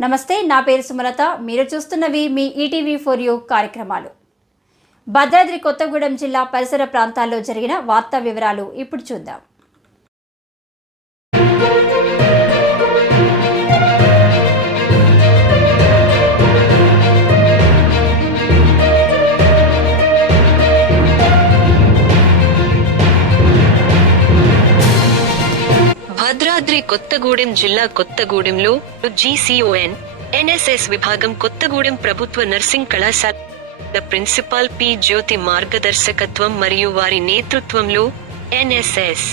నమస్తే నా పేరు సుమలత. మీరు చూస్తున్నవి మీ ఈటీవీ ఫోర్ యూ కార్యక్రమాలు. భద్రాద్రి కొత్తగూడెం జిల్లా పరిసర ప్రాంతాల్లో జరిగిన వార్తా వివరాలు ఇప్పుడు చూద్దాం. కొత్తగూడెం జిల్లా కొత్తగూడెంలో జీసీఓఎన్ ఎన్ఎస్ఎస్ విభాగం కొత్తగూడెం ప్రభుత్వ నర్సింగ్ కళాశాల ప్రిన్సిపాల్ పి జ్యోతి మార్గదర్శకత్వం మరియు వారి నేతృత్వంలో ఎన్ఎస్ఎస్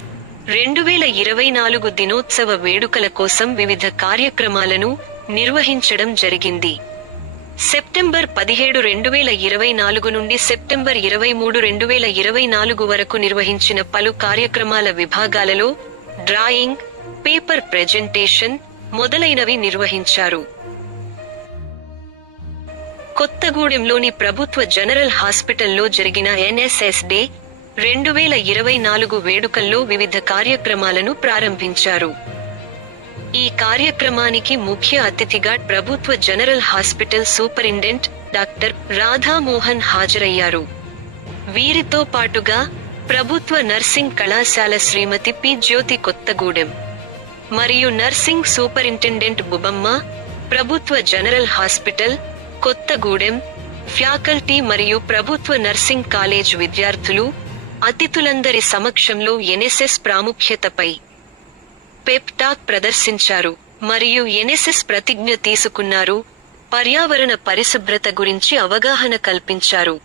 రెండు వేల ఇరవై నాలుగు దినోత్సవ వేడుకల కోసం వివిధ కార్యక్రమాలను నిర్వహించడం జరిగింది. సెప్టెంబర్ పదిహేడు రెండు వేల ఇరవై నాలుగు నుండి సెప్టెంబర్ ఇరవై మూడు రెండు వేల ఇరవై నాలుగు వరకు నిర్వహించిన పలు కార్యక్రమాల విభాగాలలో డ్రాయింగ్ పేపర్ ప్రెజెంటేషన్ మొదలైనవి నిర్వహించారు. కొత్తగూడెంలోని ప్రభుత్వ జనరల్ హాస్పిటల్లో జరిగిన ఎన్ఎస్ఎస్ డే రెండు వేల ఇరవై నాలుగు వేడుకల్లో వివిధ కార్యక్రమాలను ప్రారంభించారు. ఈ కార్యక్రమానికి ముఖ్య అతిథిగా ప్రభుత్వ general hospital superintendent doctor Radhamohan హాజరయ్యారు. వీరితో పాటుగా ప్రభుత్వ నర్సింగ్ కళాశాల శ్రీమతి పి జ్యోతి కొత్తగూడెం మరియు నర్సింగ్ సూపరింటెండెంట్ బుబమ్మ ప్రభుత్వ జనరల్ హాస్పిటల్ కొత్తగూడెం ఫ్యాకల్టీ మరియు ప్రభుత్వ నర్సింగ్ కాలేజ్ విద్యార్థులు అతిథులందరి సమక్షంలో ఎన్ఎస్ఎస్ ప్రాముఖ్యతపై పెప్టాక్ ప్రదర్శించారు. మరియు ఎన్ఎస్ఎస్ ప్రతిజ్ఞ తీసుకున్నారు. పర్యావరణ పరిశుభ్రత గురించి అవగాహన కల్పించారు.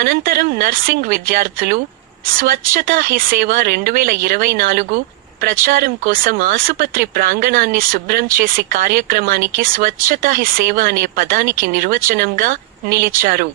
అనంతరం నర్సింగ్ విద్యార్థులు స్వచ్ఛతా హి సేవ రెండు వేల ఇరవై నాలుగు ప్రచారం కోసం ఆసుపత్రి ప్రాంగణాన్ని శుభ్రం చేసి కార్యక్రమానికి స్వచ్ఛతా హి సేవ అనే పదానికి నిర్వచనంగా నిలిచారు.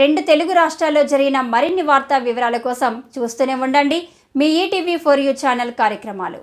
రెండు తెలుగు రాష్ట్రాల్లో జరిగిన మరిన్ని వార్తా వివరాల కోసం చూస్తూనే ఉండండి. మీ ఈటీవీ ఫోర్ యూ ఛానల్ కార్యక్రమాలు.